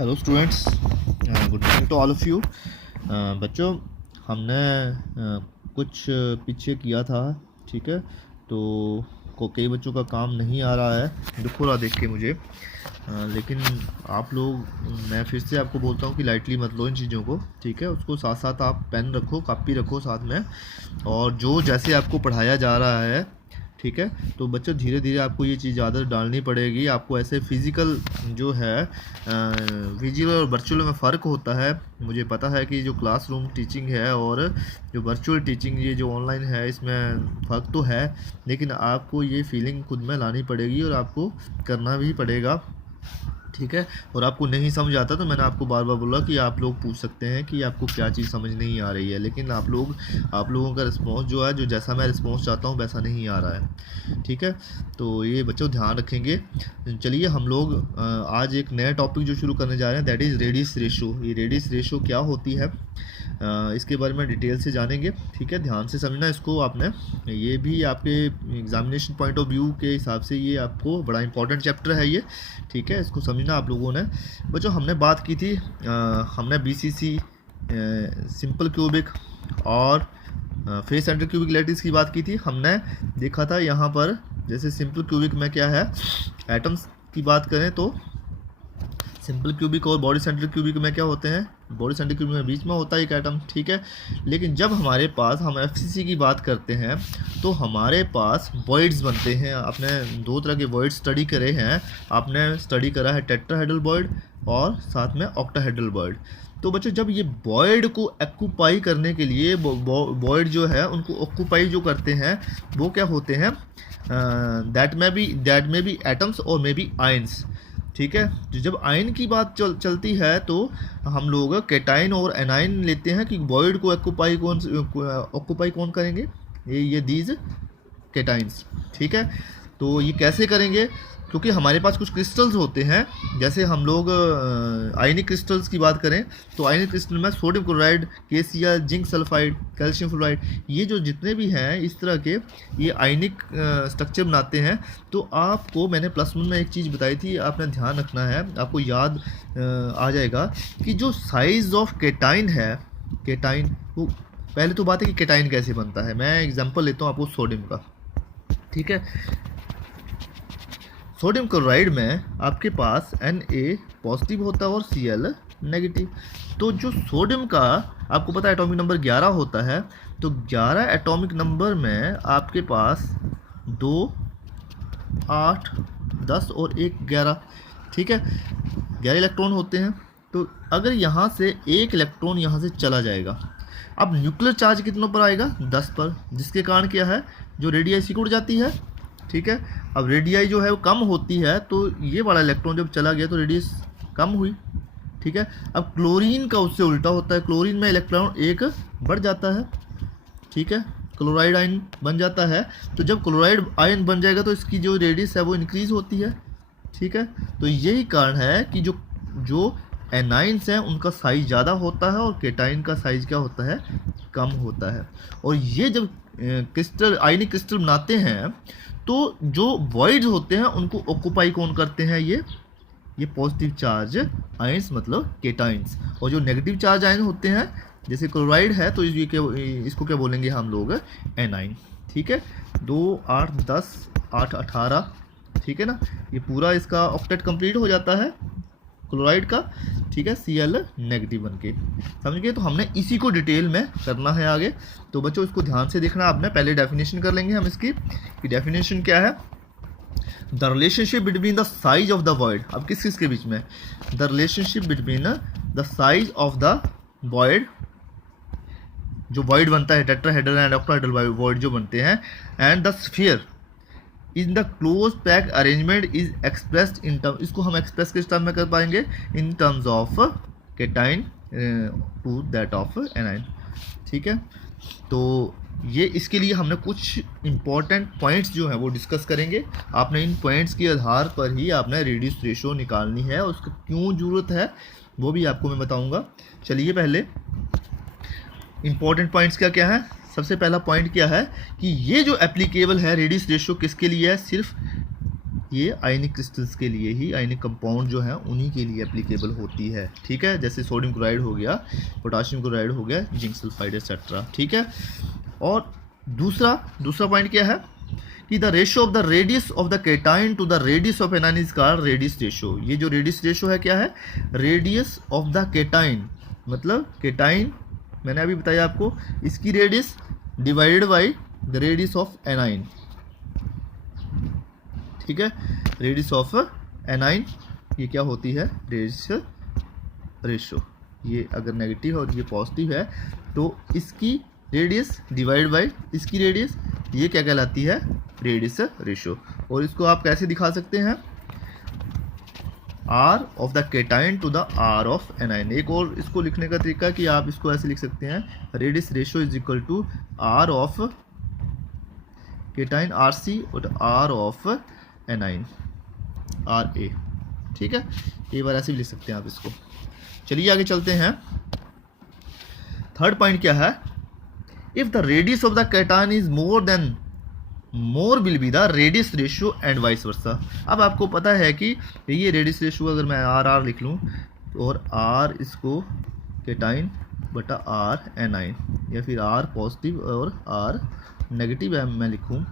Hello students, good morning to all of you. बच्चों, हमने कुछ पीछे किया था, ठीक है। तो कई बच्चों का काम नहीं आ रहा है, दुख हो रहा देख के मुझे। लेकिन आप लोग, मैं फिर से आपको बोलता हूँ कि लाइटली मत लो इन चीज़ों को, ठीक है। उसको साथ साथ आप पेन रखो, कापी रखो साथ में, और जो जैसे आपको पढ़ाया जा रहा है, ठीक है। तो बच्चों, धीरे धीरे आपको ये चीज़ आदत डालनी पड़ेगी। आपको ऐसे फिज़िकल जो है, फिजिकल और वर्चुअल में फ़र्क होता है। मुझे पता है कि जो क्लासरूम टीचिंग है और जो वर्चुअल टीचिंग, ये जो ऑनलाइन है, इसमें फ़र्क तो है, लेकिन आपको ये फीलिंग खुद में लानी पड़ेगी और आपको करना भी पड़ेगा, ठीक है। और आपको नहीं समझ आता तो मैंने आपको बार बार बोला कि आप लोग पूछ सकते हैं कि आपको क्या चीज़ समझ नहीं आ रही है, लेकिन आप लोगों का रिस्पॉन्स जो है, जो जैसा मैं रिस्पॉन्स चाहता हूँ वैसा नहीं आ रहा है, ठीक है। तो ये बच्चों ध्यान रखेंगे। चलिए, हम लोग आज एक नया टॉपिक जो शुरू करने जा रहे हैं, दैट इज़ रेडियस रेशो। ये रेडियस रेशो क्या होती है, इसके बारे में डिटेल से जानेंगे, ठीक है। ध्यान से समझना इसको आपने। ये भी आपके एग्जामिनेशन पॉइंट ऑफ व्यू के हिसाब से ये आपको बड़ा इंपॉर्टेंट चैप्टर है ये, ठीक है। इसको समझना आप लोगों ने। बच्चों, हमने बात की थी, हमने बीसीसी, सिंपल क्यूबिक और फेस सेंटर क्यूबिक लैटिस की बात की थी। हमने देखा था यहाँ पर, जैसे सिंपल क्यूबिक में क्या है, एटम्स की बात करें तो सिंपल क्यूबिक और बॉडी सेंटर क्यूबिक में क्या होते हैं, बॉडी सेंटर क्यूबिक में बीच में होता है एक एटम, ठीक है। लेकिन जब हमारे पास हम एफसीसी की बात करते हैं तो हमारे पास वॉइड्स बनते हैं। आपने दो तरह के वॉइड स्टडी करे हैं। आपने स्टडी करा है टेट्राहेड्रल वॉइड और साथ में ऑक्टाहेड्रल वॉइड। तो बच्चों, जब ये वॉइड को ऑक्यूपाई करने के लिए, वॉइड जो है उनको ऑक्यूपाई जो करते हैं, वो क्या होते हैं, दैट में बी एटम्स और मे बी आयंस, ठीक है। तो जब आयन की बात चलती है तो हम लोग केटाइन और एनाइन लेते हैं कि वॉइड को ऑक्यूपाई कौन करेंगे, ये दीज केटाइंस, ठीक है। तो ये कैसे करेंगे, क्योंकि हमारे पास कुछ क्रिस्टल्स होते हैं। जैसे हम लोग आयनिक क्रिस्टल्स की बात करें तो आयनिक क्रिस्टल में सोडियम क्लोराइड, केसिया, जिंक सल्फाइड, कैल्शियम फ्लोराइड, ये जो जितने भी हैं इस तरह के, ये आयनिक स्ट्रक्चर बनाते हैं। तो आपको मैंने +1 में एक चीज़ बताई थी, आपने ध्यान रखना है, आपको याद आ जाएगा कि जो साइज़ ऑफ केटाइन है, केटाइन, वो पहले तो बात है कि केटाइन कैसे बनता है। मैं एग्जांपल लेता हूँ आपको सोडियम का, ठीक है। सोडियम क्लोराइड में आपके पास Na पॉजिटिव होता है और Cl नेगेटिव। तो जो सोडियम का आपको पता है एटॉमिक नंबर 11 होता है, तो 11 एटॉमिक नंबर में आपके पास 2, 8, 10 और 1 11, ठीक है। 11 इलेक्ट्रॉन होते हैं। तो अगर यहाँ से एक इलेक्ट्रॉन यहाँ से चला जाएगा, अब न्यूक्लियर चार्ज कितनों पर आएगा, 10 पर, जिसके कारण क्या है, जो रेडियाई सिकुड़ जाती है, ठीक है। अब रेडियाई जो है वो कम होती है, तो ये वाला इलेक्ट्रॉन जब चला गया तो रेडियस कम हुई, ठीक है। अब क्लोरीन का उससे उल्टा होता है, क्लोरीन में इलेक्ट्रॉन एक बढ़ जाता है, ठीक है, क्लोराइड आयन बन जाता है। तो जब क्लोराइड आयन बन जाएगा तो इसकी जो रेडियस है वो इंक्रीज होती है, ठीक है। तो यही कारण है कि जो एनाइंस हैं उनका साइज ज़्यादा होता है और केटाइन का साइज क्या होता है, कम होता है। और ये जब क्रिस्टल, आयनिक क्रिस्टल बनाते हैं, तो जो वॉइड्स होते हैं उनको ऑक्यूपाई कौन करते हैं, ये पॉजिटिव चार्ज आयंस, मतलब केटाइंस। और जो नेगेटिव चार्ज आयन होते हैं, जैसे क्लोराइड है तो इसको क्या बोलेंगे हम लोग, एनाइन, ठीक है। 2, 8, 10, 8, 18, ठीक है ना। ये पूरा इसका ऑक्टेट कंप्लीट हो जाता है क्लोराइड का, ठीक है, Cl नेगेटिव बन के, समझ गए। तो हमने इसी को डिटेल में करना है आगे। तो बच्चों, इसको ध्यान से देखना आपने। पहले डेफिनेशन कर लेंगे हम इसकी, कि डेफिनेशन क्या है, the relationship between the size of the void. अब किस के बीच में, the relationship between the size of the void, जो वॉइड बनता है, टेट्राहेड्रल एंड ऑक्टाहेड्रल वॉइड जो बनते हैं, and the sphere in the close pack arrangement is expressed in term, इसको हम एक्सप्रेस किस टर्म में कर पाएंगे, in terms of cation to that of anion, ठीक है। तो ये इसके लिए हमने कुछ इंपॉर्टेंट पॉइंट्स जो हैं वो डिस्कस करेंगे। आपने इन पॉइंट्स के आधार पर ही आपने रेडियस रेशो निकालनी है, उसकी क्यों ज़रूरत है वो भी आपको मैं बताऊंगा। चलिए, पहले इंपॉर्टेंट पॉइंट्स क्या क्या है। सबसे पहला पॉइंट क्या है कि ये जो एप्लीकेबल है रेडियस रेशो किसके लिए है, सिर्फ ये आयनिक क्रिस्टल्स के लिए ही, आयनिक कंपाउंड जो है उन्हीं के लिए एप्लीकेबल होती है, ठीक है। जैसे सोडियम क्लोराइड हो गया, पोटाशियम क्लोराइड हो गया, जिंक सल्फाइड एक्सेट्रा, ठीक है। और दूसरा पॉइंट क्या है कि the ratio of the radius of the cation to the radius of anion is called radius ratio. ये जो रेडियस रेशियो है क्या है, रेडियस ऑफ द केटाइन, मतलब केटाइन मैंने अभी बताया आपको, इसकी radius divided by the radius of anion, ठीक है। रेडियस ऑफ एनाइन ये क्या होती है, रेडियस रेशियो। ये अगर नेगेटिव है और ये पॉजिटिव है तो इसकी रेडियस डिवाइड बाय इसकी रेडियस, ये क्या कहलाती है, रेडियस रेशियो। और इसको आप कैसे दिखा सकते हैं, r of the cation to the r of anion. एक और इसको लिखने का तरीका कि आप इसको ऐसे लिख सकते हैं, radius ratio is equal to r of cation r c और r of anion r a, ठीक है। एक बार ऐसे भी लिख सकते हैं आप इसको। चलिए आगे चलते हैं। थर्ड पॉइंट क्या है, if the radius of the cation is more will be the radius ratio and vice वर्सा। अब आपको पता है कि ये रेडियस रेशियो अगर मैं आर लिख लूँ और आर इसको केटाइन बटा आर एनाइन, या फिर आर पॉजिटिव और आर नेगेटिव है मैं लिखूँ,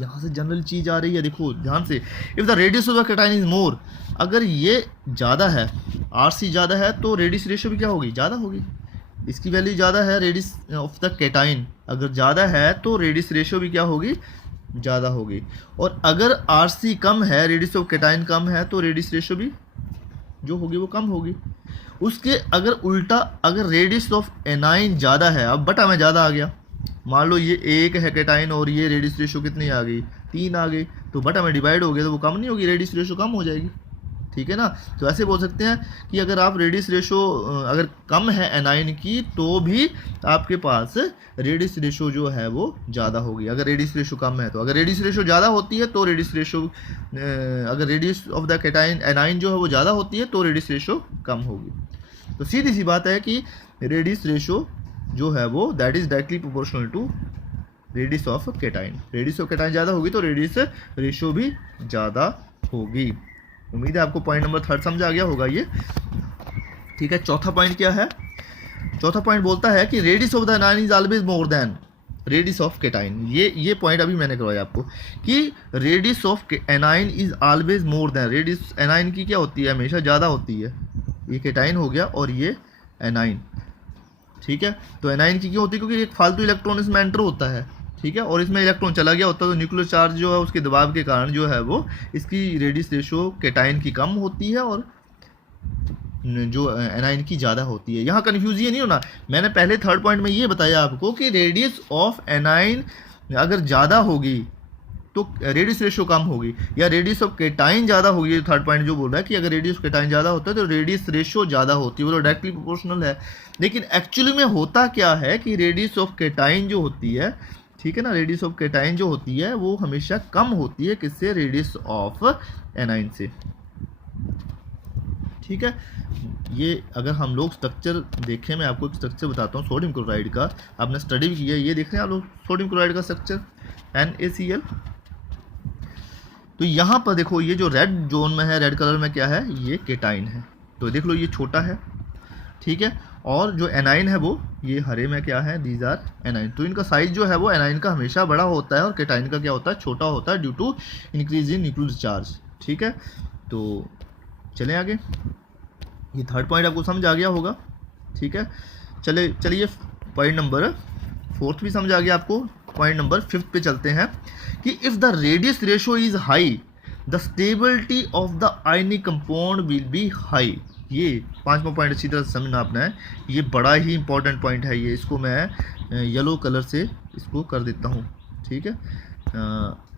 यहाँ से जनरल चीज़ आ रही है, देखो ध्यान से। If the radius of the cation is मोर, अगर ये ज़्यादा है, आर सी ज़्यादा है तो रेडियस रेशियो भी क्या होगी, ज़्यादा होगी। इसकी वैल्यू ज़्यादा है, रेडियस ऑफ द केटाइन अगर ज़्यादा है तो रेडियस रेशियो भी क्या होगी, ज़्यादा होगी। और अगर आर सी कम है, रेडियस ऑफ केटाइन कम है तो रेडियस रेशियो भी जो होगी वो कम होगी। उसके अगर उल्टा, अगर रेडियस ऑफ एनाइन ज़्यादा है, अब बटा में ज़्यादा आ गया, मान लो ये 1 है केटाइन और ये रेडियस रेशियो कितनी आ गई, 3 आ गई, तो बटा में डिवाइड हो गया तो वो कम नहीं होगी, रेडियस रेशियो कम हो जाएगी, ठीक है ना। तो ऐसे बोल सकते हैं कि अगर आप रेडियस रेशियो अगर कम है एनाइन की तो भी आपके पास रेडियस रेशियो जो है वो ज़्यादा होगी, अगर रेडियस रेशियो कम है तो। अगर रेडियस रेशियो ज़्यादा होती है तो रेडियस रेशियो, अगर radius of the cation A9 जो है वो ज़्यादा होती है तो रेडियस रेशियो कम होगी। तो सीधी सी बात है कि रेडियस रेशियो जो है वो that is directly proportional to radius of cation. Radius of cation ज़्यादा होगी तो रेडियस रेशियो भी ज़्यादा होगी। उम्मीद है आपको पॉइंट नंबर 3 समझ आ गया होगा ये, ठीक है। चौथा पॉइंट क्या है, चौथा पॉइंट बोलता है कि radius of the A9 is always more than radius of cation. ये पॉइंट अभी मैंने करवाया आपको कि radius of A9 is always more than, radius A9 की क्या होती है, हमेशा ज़्यादा होती है। ये केटाइन हो गया और ये एनाइन, ठीक है। तो एनाइन की क्यों होती है, क्योंकि एक फालतू इलेक्ट्रॉन इसमें एंटर होता है, ठीक है, और इसमें इलेक्ट्रॉन चला गया होता है तो न्यूक्लियर चार्ज जो है उसके दबाव के कारण जो है वो इसकी रेडियस रेशियो केटाइन की कम होती है और जो एनाइन की ज़्यादा होती है। यहाँ कन्फ्यूज ये नहीं होना, मैंने पहले थर्ड पॉइंट में ये बताया आपको कि रेडियस ऑफ एनाइन अगर ज़्यादा होगी तो रेडियस रेशियो कम होगी, या रेडियस ऑफ केटाइन ज़्यादा होगी। थर्ड पॉइंट जो बोल रहा है कि अगर रेडियस ऑफ केटाइन ज़्यादा होता है तो रेडियस रेशियो ज़्यादा होती है, वो तो डायरेक्टली प्रोपोर्शनल है। लेकिन एक्चुअली में होता क्या है कि रेडियस ऑफ केटाइन जो होती है, ठीक है ना, रेडियस ऑफ केटाइन जो होती है वो हमेशा कम होती है किससे, रेडियस ऑफ एनाइन से, ठीक है। ये अगर हम लोग स्ट्रक्चर देखें, मैं आपको एक स्ट्रक्चर बताता हूँ सोडियम क्लोराइड का, आपने स्टडी भी किया है, ये देख रहे हैं आप लोग सोडियम क्लोराइड का स्ट्रक्चर NaCl। तो यहाँ पर देखो ये जो रेड जोन में है, रेड कलर में क्या है, ये केटाइन है, तो देख लो ये छोटा है, ठीक है। और जो एनाइन है वो ये हरे में क्या है, दीज आर एनाइन। तो इनका साइज जो है वो एनाइन का हमेशा बड़ा होता है और केटाइन का क्या होता है, छोटा होता है, due to increase in nuclear charge, ठीक है। तो चलें आगे, ये थर्ड पॉइंट आपको समझ आ गया होगा, ठीक है। चलिए पॉइंट नंबर 4 भी समझ आ गया आपको। पॉइंट नंबर 5 पे चलते हैं कि if the radius ratio is high the stability of the ionic compound will be high. ये 5वां पॉइंट अच्छी तरह से समझना आपने है, ये बड़ा ही इंपॉर्टेंट पॉइंट है। ये इसको मैं येलो कलर से इसको कर देता हूँ, ठीक है।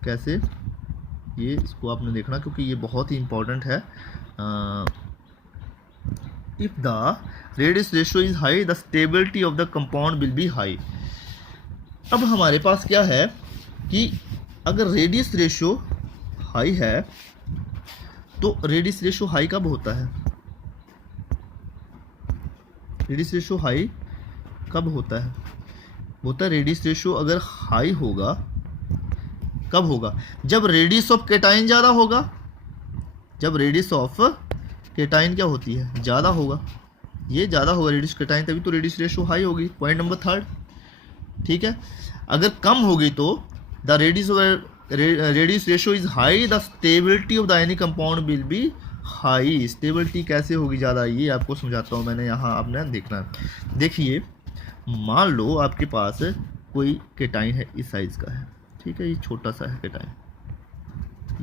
कैसे, ये इसको आपने देखना क्योंकि ये बहुत ही इंपॉर्टेंट है। If the radius ratio is high the stability of the compound will be high. अब हमारे पास क्या है कि अगर रेडियस रेशियो हाई है तो रेडियस रेशियो हाई कब होता है, रेडियस रेशियो हाई कब होता है, रेडियस रेशियो अगर हाई होगा कब होगा? जब रेडियस ऑफ केटाइन ज़्यादा होगा, जब रेडियस ऑफ केटाइन क्या होती है, ज़्यादा होगा, ये ज़्यादा होगा रेडियस केटाइन, तभी तो रेडियस रेशो हाई होगी। पॉइंट नंबर 3, ठीक है। अगर कम होगी तो the radius ratio is high, the stability of the ionic compound will be high. Stability कैसे होगी ज़्यादा, ये आपको समझाता हूँ मैंने, यहाँ आपने देखना है। देखिए, मान लो आपके पास कोई केटाइन है, इस साइज़ का है, ठीक है, ये छोटा सा है केटाइन,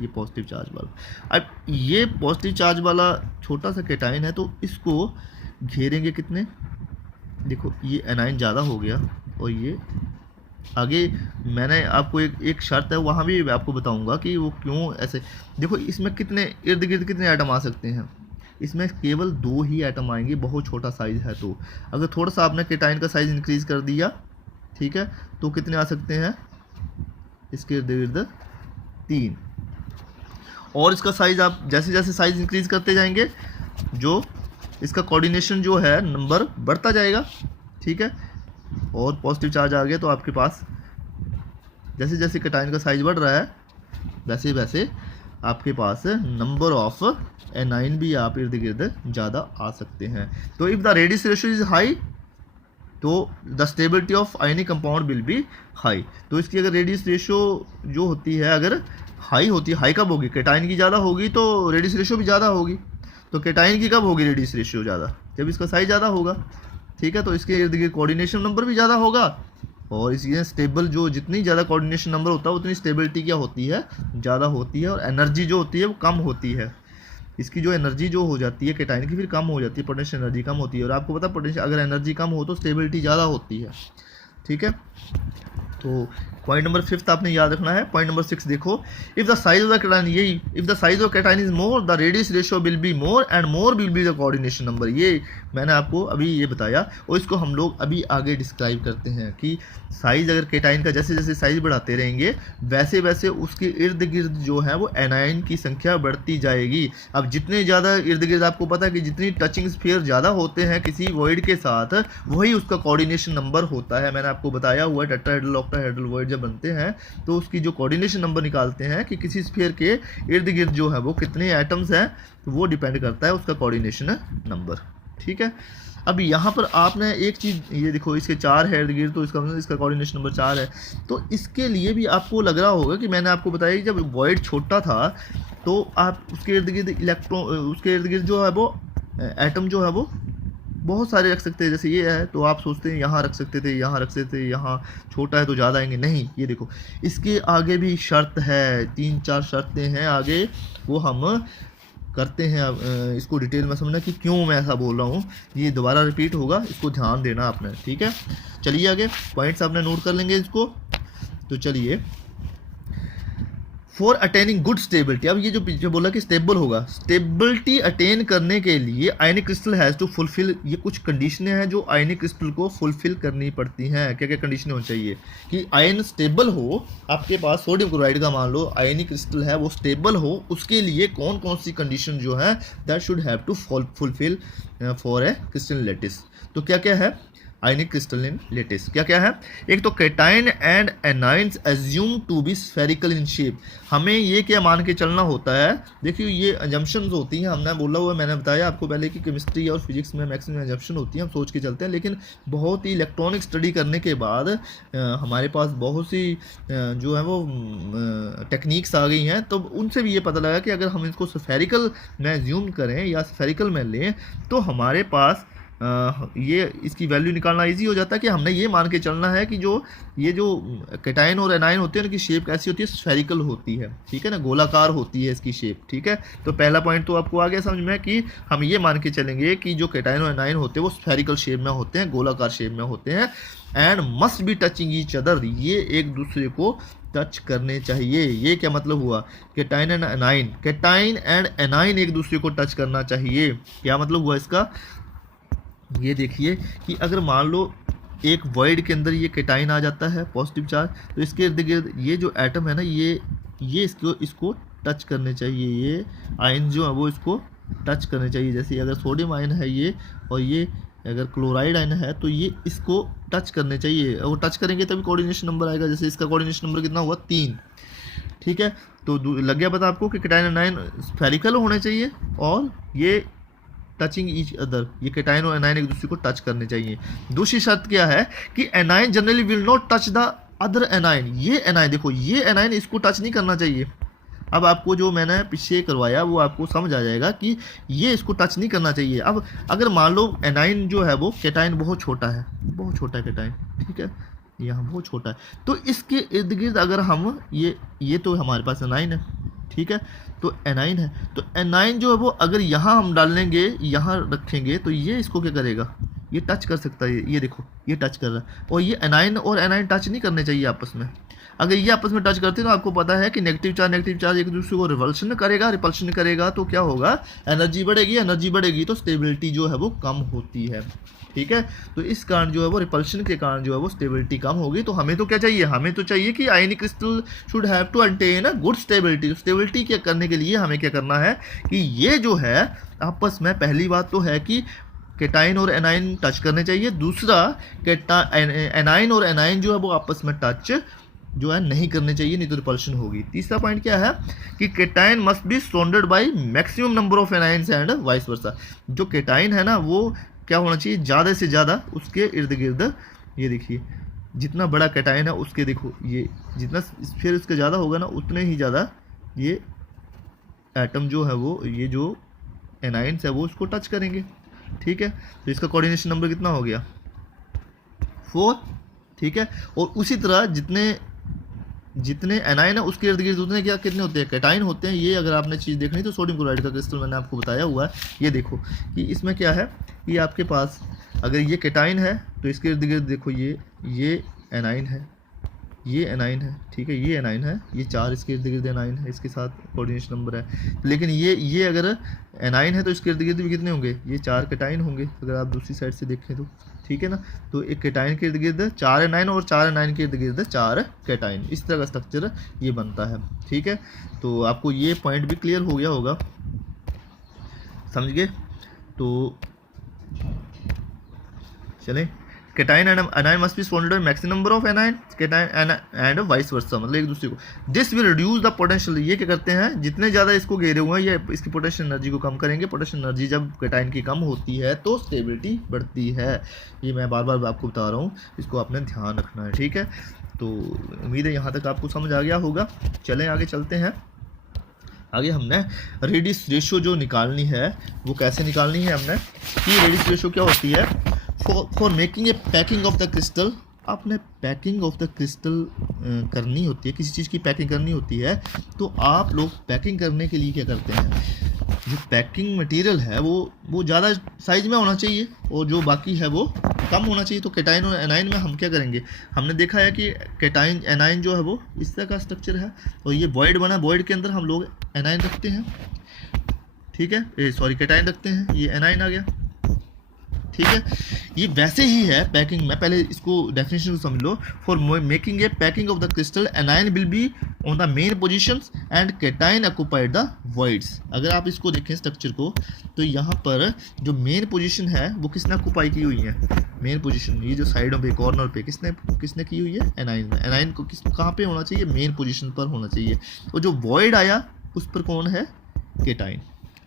ये पॉजिटिव चार्ज वाला। अब ये पॉजिटिव चार्ज वाला छोटा सा केटाइन है, तो इसको घेरेंगे कितने, देखो ये एनाइन ज़्यादा हो गया, और ये आगे मैंने आपको एक शर्त है, वहाँ भी आपको बताऊंगा कि वो क्यों ऐसे। देखो इसमें कितने इर्द गिर्द कितने एटम आ सकते हैं, इसमें केवल 2 ही एटम आएंगे, बहुत छोटा साइज़ है। तो अगर थोड़ा सा आपने केटाइन का साइज़ इंक्रीज कर दिया, ठीक है, तो कितने आ सकते हैं, इसके इर्द गिर्द 3। और इसका साइज़ आप जैसे जैसे साइज़ इंक्रीज करते जाएंगे, जो इसका कोऑर्डिनेशन जो है नंबर बढ़ता जाएगा, ठीक है। और पॉजिटिव चार्ज आ गया तो आपके पास जैसे जैसे केटाइन का साइज बढ़ रहा है, वैसे वैसे आपके पास नंबर ऑफ एनाइन भी आप इर्द गिर्द ज़्यादा आ सकते हैं। तो if the radius ratio is high, तो the stability of ionic compound will be high. तो इसकी अगर रेडियस रेशो जो होती है, अगर हाई होती है, हाई कब होगी, केटाइन की ज़्यादा होगी तो रेडियस रेशो भी ज़्यादा होगी। तो केटाइन की कब होगी रेडियस रेशियो ज़्यादा, जब इसका साइज ज़्यादा होगा, ठीक है। तो इसके इर्द गिर्द कोऑर्डिनेशन नंबर भी ज़्यादा होगा, और इसलिए स्टेबल जो जितनी ज़्यादा कोऑर्डिनेशन नंबर होता है उतनी स्टेबिलिटी क्या होती है, ज़्यादा होती है, और एनर्जी जो होती है वो कम होती है। इसकी जो एनर्जी जो हो जाती है केटाइन की फिर कम हो जाती है, पोटेंशियल एनर्जी कम होती है। और आपको पता है पोटेंशियल अगर एनर्जी कम हो तो स्टेबिलिटी ज़्यादा होती है, ठीक है। तो पॉइंट नंबर 5 आपने याद रखना है। पॉइंट नंबर 6 देखो, if the size of the cation, यही if the size of cation is more, the radius ratio will be more and more will be the coordination number. ये मैंने आपको अभी ये बताया, और इसको हम लोग अभी आगे डिस्क्राइब करते हैं कि साइज अगर केटाइन का जैसे जैसे साइज बढ़ाते रहेंगे, वैसे वैसे उसके इर्द गिर्द जो है वो एनाइन की संख्या बढ़ती जाएगी। अब जितने ज़्यादा इर्द गिर्द, आपको पता है कि जितनी टचिंग स्फीयर ज़्यादा होते हैं किसी वॉइड के साथ, वही उसका कोऑर्डिनेशन नंबर होता है। मैंने आपको बताया हुआ है, टेट्राहेड्रल ऑक्टाहेड्रल वॉइड जब बनते हैं तो उसकी जो कोऑर्डिनेशन नंबर निकालते हैं कि किसी स्फीयर के इर्द गिर्द जो है वो कितने एटम्स हैं, वो डिपेंड करता है उसका कोऑर्डिनेशन नंबर, ठीक है। अब यहाँ पर आपने एक चीज़ ये देखो, इसके 4 है इर्द गिर्द, तो इसका मतलब इसका कोऑर्डिनेशन नंबर 4 है। तो इसके लिए भी आपको लग रहा होगा कि मैंने आपको बताया जब वॉइड छोटा था तो आप उसके इर्द गिर्द इलेक्ट्रॉन, उसके इर्द गिर्द जो है वो एटम जो है वो बहुत सारे रख सकते हैं। जैसे ये है तो आप सोचते हैं यहाँ रख सकते थे, यहाँ रख सकते थे, यहाँ छोटा है तो ज़्यादा आएंगे, नहीं। ये देखो इसके आगे भी शर्त है, 3-4 शर्तें हैं आगे, वो हम करते हैं। अब इसको डिटेल में समझना कि क्यों मैं ऐसा बोल रहा हूँ, ये दोबारा रिपीट होगा, इसको ध्यान देना आपने, ठीक है। चलिए आगे पॉइंट्स आपने नोट कर लेंगे इसको। तो चलिए, फॉर अटेनिंग गुड स्टेबिलिटी, अब ये जो पीछे बोला कि स्टेबल होगा, स्टेबिलिटी अटेन करने के लिए आयनिक क्रिस्टल हैज़ टू फुलफिल, ये कुछ कंडीशनें हैं जो आयनिक क्रिस्टल को फुलफिल करनी पड़ती हैं। क्या क्या कंडीशनें होनी चाहिए कि आयन स्टेबल हो, आपके पास सोडियम क्लोराइड का मान लो आयनिक क्रिस्टल है, वो स्टेबल हो, उसके लिए कौन कौन सी कंडीशन जो है that should have to fulfil for a crystal lattice. तो क्या क्या है आयनिक क्रिस्टलिन लैटिस, क्या क्या है, एक तो cation and anions assume to be spherical in shape. हमें ये क्या मान के चलना होता है, देखिए ये अजम्पशंस होती हैं, हमने बोला हुआ, मैंने बताया आपको पहले कि केमिस्ट्री और फिजिक्स में मैक्सिमम अजम्पशन होती है, हम सोच के चलते हैं। लेकिन बहुत ही इलेक्ट्रॉनिक स्टडी करने के बाद हमारे पास बहुत सी जो है वो टेक्निक्स आ गई हैं, तो उनसे भी ये पता लगा कि अगर हम इसको स्फेरिकल में एज्यूम करें या स्फेरिकल में लें तो हमारे पास ये इसकी वैल्यू निकालना इजी हो जाता है कि हमने ये मान के चलना है कि जो ये जो केटाइन और एनाइन होते हैं उनकी शेप कैसी होती है, स्फेरिकल होती है, ठीक है ना, गोलाकार होती है इसकी शेप, ठीक है। तो पहला पॉइंट तो आपको आ गया समझ में कि हम ये मान के चलेंगे कि जो केटाइन और एनाइन होते हैं वो स्फेरिकल शेप में होते हैं, गोलाकार शेप में होते हैं, and must be touching each other, ये एक दूसरे को टच करने चाहिए। ये क्या मतलब हुआ, cation and A9, cation and A9 एक दूसरे को टच करना चाहिए। क्या मतलब हुआ इसका, ये देखिए कि अगर मान लो एक वॉइड के अंदर ये केटाइन आ जाता है पॉजिटिव चार्ज, तो इसके इर्द गिर्द ये जो एटम है ना, ये इसको टच करने चाहिए, ये आयन जो है वो इसको टच करने चाहिए। जैसे अगर सोडियम आयन है ये, और ये अगर क्लोराइड आयन है तो ये इसको टच करने चाहिए, और वो टच करेंगे तभी कोऑर्डिनेशन नंबर आएगा। जैसे इसका कोऑर्डिनेशन नंबर कितना हुआ, 3, ठीक है। तो लग गया पता आपको कि केटाइन एनाइन स्फेरिकल होने चाहिए और ये टचिंग ईच अदर, ये केटाइन और एनाइन एक दूसरे को टच करने चाहिए। दूसरी शर्त क्या है कि A9 generally will not touch the other A9, ये एनाइन देखो, ये एनाइन इसको टच नहीं करना चाहिए। अब आपको जो मैंने पीछे करवाया वो आपको समझ आ जाएगा कि ये इसको टच नहीं करना चाहिए। अब अगर मान लो एनाइन जो है वो केटाइन बहुत छोटा है, बहुत छोटा है केटाइन, ठीक है, यहाँ बहुत छोटा है, तो इसके इर्द गिर्द अगर हम ये तो हमारे पास एनाइन है, ठीक है, तो एनाइन है, तो एनाइन जो है वो अगर यहाँ हम डालेंगे, यहाँ रखेंगे, तो ये इसको क्या करेगा, ये टच कर सकता है, ये देखो ये टच कर रहा है, और ये एनाइन और एनाइन टच नहीं करने चाहिए आपस में। अगर ये आपस में टच करते हैं तो आपको पता है कि नेगेटिव चार्ज एक दूसरे को रिपल्शन करेगा, तो क्या होगा, एनर्जी बढ़ेगी तो स्टेबिलिटी जो है वो कम होती है, ठीक है। तो इस कारण जो है वो रिपल्शन के कारण जो है वो स्टेबिलिटी कम होगी। तो हमें तो क्या चाहिए, हमें तो चाहिए कि ionic crystal should have to attain a good stability. Stability क्या करने के लिए हमें क्या करना है कि ये जो है आपस में, पहली बात तो है कि केटाइन और एनाइन टच करने चाहिए, दूसरा एनाइन और एनाइन जो है वो आपस में टच जो है नहीं करने चाहिए, नहीं तो रिपल्शन होगी। तीसरा पॉइंट क्या है कि cation must be surrounded by maximum number of anions and vice versa. जो केटाइन है ना वो क्या होना चाहिए, ज़्यादा से ज़्यादा उसके इर्द गिर्द, ये देखिए जितना बड़ा केटाइन है उसके, देखो ये जितना स्फीयर उसके ज़्यादा होगा ना उतने ही ज़्यादा ये एटम जो है वो, ये जो एनाइन्स है वो उसको टच करेंगे, ठीक है। तो इसका कोऑर्डिनेशन नंबर कितना हो गया, 4, ठीक है। और उसी तरह जितने एनाइन है उसके इर्द गिर्द उतने कितने होते हैं, केटाइन होते हैं। ये अगर आपने चीज़ देखनी तो सोडियम क्लोराइड का क्रिस्टल मैंने आपको बताया हुआ है। ये देखो कि इसमें क्या है कि आपके पास अगर ये केटाइन है तो इसके इर्द गिर्द देखो ये एनाइन है, ये एनाइन है, ठीक है, ये एनाइन है, ये 4 इसके इर्द गिर्द एनाइन है, इसके साथ कोऑर्डिनेशन नंबर है। लेकिन ये अगर एनाइन है तो इसके इर्द गिर्द भी कितने होंगे, ये 4 केटाइन होंगे अगर आप दूसरी साइड से देखें तो, ठीक है ना। तो एक केटाइन के इर्द गिर्द 4 एनाइन और 4 एनाइन के इर्द गिर्द 4 केटाइन, इस तरह का स्ट्रक्चर ये बनता है, ठीक है। तो आपको ये पॉइंट भी क्लियर हो गया होगा, समझ गए। तो चलें, cation and A9 must be surrounded by maximum number of anion cation and vice वर्सा, मतलब एक दूसरे को। This will reduce the potential, ये क्या करते हैं, जितने ज़्यादा इसको घेरे हुए हैं ये इसकी पोटेंशियल एनर्जी को कम करेंगे। पोटेंशियल एनर्जी जब केटाइन की कम होती है तो स्टेबिलिटी बढ़ती है। ये मैं बार बार आपको बता रहा हूँ, इसको आपने ध्यान रखना है, ठीक है। तो उम्मीद है यहाँ तक आपको समझ आ गया होगा। चलें आगे चलते हैं। आगे हमने रेडियस रेशो जो निकालनी है वो कैसे निकालनी है हमने, कि रेडियस रेशो क्या होती है, for making a packing of the crystal. आपने पैकिंग ऑफ द क्रिस्टल करनी होती है, किसी चीज़ की पैकिंग करनी होती है, तो आप लोग पैकिंग करने के लिए क्या करते हैं, जो पैकिंग मटेरियल है वो ज़्यादा साइज में होना चाहिए और जो बाकी है वो कम होना चाहिए। तो केटाइन और एनाइन में हम क्या करेंगे, हमने देखा है कि केटाइन एनाइन जो है वो इस तरह का स्ट्रक्चर है और ये वॉइड बना, वॉइड के अंदर हम लोग एनाइन रखते हैं, ठीक है, सॉरी केटाइन रखते हैं, ये एनाइन आ गया, ठीक है। ये वैसे ही है पैकिंग में, पहले इसको डेफिनेशन को समझ लो। For making a packing of the crystal anion will be on the main positions and cation occupied the voids. अगर आप इसको देखें स्ट्रक्चर को तो यहाँ पर जो मेन पोजीशन है वो किसने ऑक्युपाई की हुई है, मेन पोजीशन, ये जो साइडों पे कॉर्नर पे किसने की हुई है, एनाइन ने। एनाइन को कहाँ पे होना चाहिए, मेन पोजीशन पर होना चाहिए, और जो वॉइड आया उस पर कौन है, केटाइन,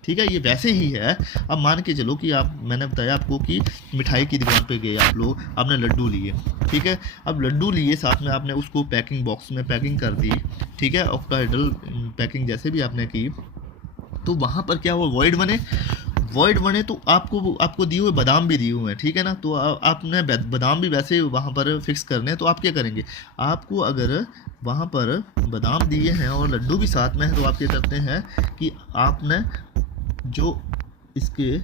ठीक है। ये वैसे ही है। अब मान के चलो कि मैंने बताया आपको कि मिठाई की दुकान पे गए आप लोग, आपने लड्डू लिए, ठीक है। अब लड्डू लिए, साथ में आपने उसको पैकिंग बॉक्स में पैकिंग कर दी, ठीक है, ऑक्टाहेड्रल पैकिंग जैसे भी आपने की, तो वहाँ पर क्या हुआ, वॉइड बने तो आपको दिए हुए बादाम भी दिए हुए हैं, ठीक है ना। तो आपने बादाम भी वैसे वहाँ पर फिक्स करने हैं, तो आप क्या करेंगे, आपको अगर वहाँ पर बादाम दिए हैं और लड्डू भी साथ में है तो आप क्या करते हैं कि आपने जो इसके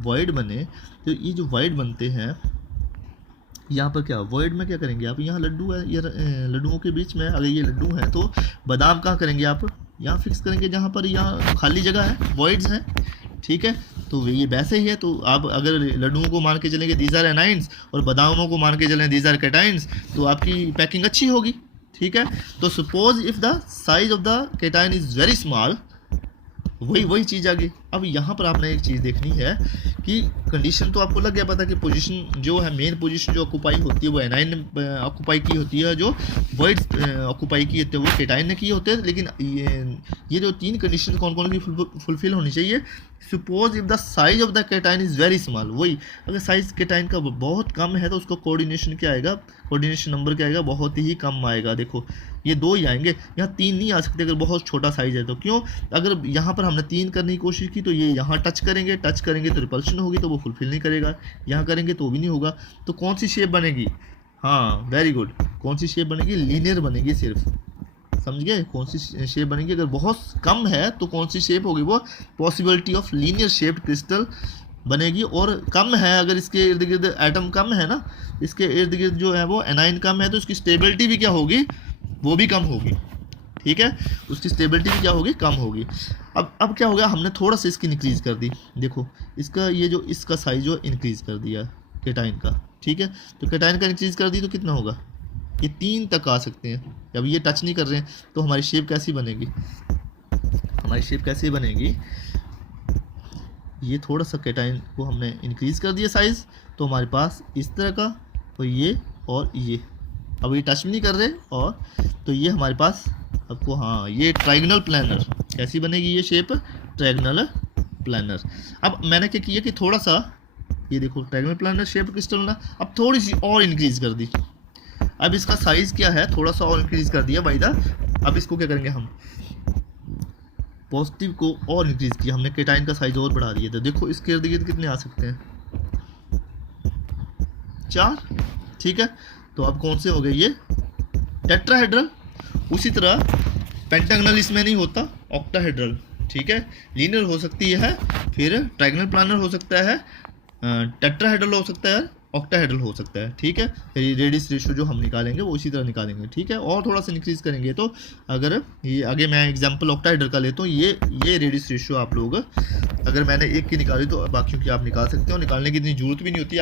वॉइड बने, तो ये जो वॉइड बनते हैं यहाँ पर क्या वॉइड में क्या करेंगे आप, यहाँ लड्डू है, ये लड्डुओं के बीच में अगर ये लड्डू हैं तो बादाम कहाँ करेंगे आप, यहाँ फिक्स करेंगे जहाँ पर यहाँ खाली जगह है, वॉइड्स हैं, ठीक है। तो ये वैसे ही है। तो आप अगर लड्डुओं को मान के चलेंगे दीज आर एनाइन्स और बादामों को मान के चलें दीज आर केटाइन्स, तो आपकी पैकिंग अच्छी होगी, ठीक है। तो suppose if the size of the cation is very small, वही चीज़ आ गई, अब यहाँ पर आपने एक चीज़ देखनी है कि कंडीशन तो आपको लग गया पता कि पोजीशन जो है, मेन पोजीशन जो ऑक्यूपाई होती है वो एनाइन ऑक्यूपाई की होती है, जो वर्ड्स ऑक्यूपाई की होते हैं वो केटाइन ने किए होते हैं। लेकिन ये जो 3 कंडीशन कौन कौन की फुलफिल होनी चाहिए? Suppose if the size of the cation is very small, वही अगर साइज केटाइन का बहुत कम है तो उसका कोऑर्डिनेशन क्या आएगा, कोऑर्डिनेशन नंबर क्या आएगा, बहुत ही कम आएगा। देखो ये 2 ही आएंगे, यहाँ 3 नहीं आ सकते अगर बहुत छोटा साइज है तो। क्यों? अगर यहाँ पर हमने 3 करने की कोशिश की तो ये यहाँ टच करेंगे तो रिपल्शन होगी तो वो फुलफिल नहीं करेगा, यहाँ करेंगे तो भी नहीं होगा। तो कौन सी शेप बनेगी? हाँ वेरी गुड, कौन सी शेप बनेगी? लीनियर बनेगी सिर्फ, समझ गए? कौन सी शेप बनेगी? अगर बहुत कम है तो कौन सी शेप होगी? वो possibility of linear shaped crystal बनेगी। और कम है, अगर इसके इर्द गिर्द एटम कम है ना, इसके इर्द गिर्द जो है वो एनाइन कम है, तो इसकी स्टेबिलिटी भी क्या होगी? वो भी कम होगी। ठीक है, उसकी स्टेबिलिटी भी क्या होगी? कम होगी। अब क्या हो गया, हमने थोड़ा सा इसकी इंक्रीज़ कर दी। देखो इसका ये जो इसका साइज जो इंक्रीज़ कर दिया केटाइन का। ठीक है, तो केटाइन का इंक्रीज़ कर दी तो कितना होगा? ये 3 तक आ सकते हैं। जब ये टच नहीं कर रहे हैं तो हमारी शेप कैसी बनेगी? हमारी शेप कैसी बनेगी? ये थोड़ा सा केटाइन को हमने इंक्रीज़ कर दिया साइज़, तो हमारे पास इस तरह का, तो ये और ये, अब ये टच भी नहीं कर रहे, और तो ये हमारे पास आपको, हाँ ये ट्रायंगल प्लानर कैसी बनेगी? ये शेप ट्रायंगल प्लानर। अब मैंने क्या किया कि थोड़ा सा ये देखो ट्रायंगल प्लानर शेप क्रिस्टल बना, अब थोड़ी सी और इंक्रीज़ कर दी। अब इसका साइज़ क्या है? थोड़ा सा और इंक्रीज़ कर दिया बाई द। अब इसको क्या करेंगे हम? पॉजिटिव को और इंक्रीज़ किया हमने, केटाइन का साइज और बढ़ा दिया था। देखो इसके इर्द गिर्द कितने आ सकते हैं? 4। ठीक है, तो अब कौन से हो गए ये? टेट्राहेड्रल। उसी तरह पेंटागनल इसमें नहीं होता, ऑक्टाहेड्रल। ठीक है, लीनियर हो सकती है, फिर ट्रायंगल प्लानर हो सकता है, टेट्राहेड्रल हो सकता है, ऑक्टाहेड्रल हो सकता है। ठीक है, फिर रेडियस रेशियो जो हम निकालेंगे वो इसी तरह निकालेंगे। ठीक है, और थोड़ा सा इंक्रीज़ करेंगे तो अगर ये आगे मैं एग्जांपल ऑक्टाहेड्रल का लेता हूँ, ये रेडियस रेशियो आप लोग, अगर मैंने एक की निकाली तो बाकियों की आप निकाल सकते हो। निकालने की इतनी ज़रूरत भी नहीं होती।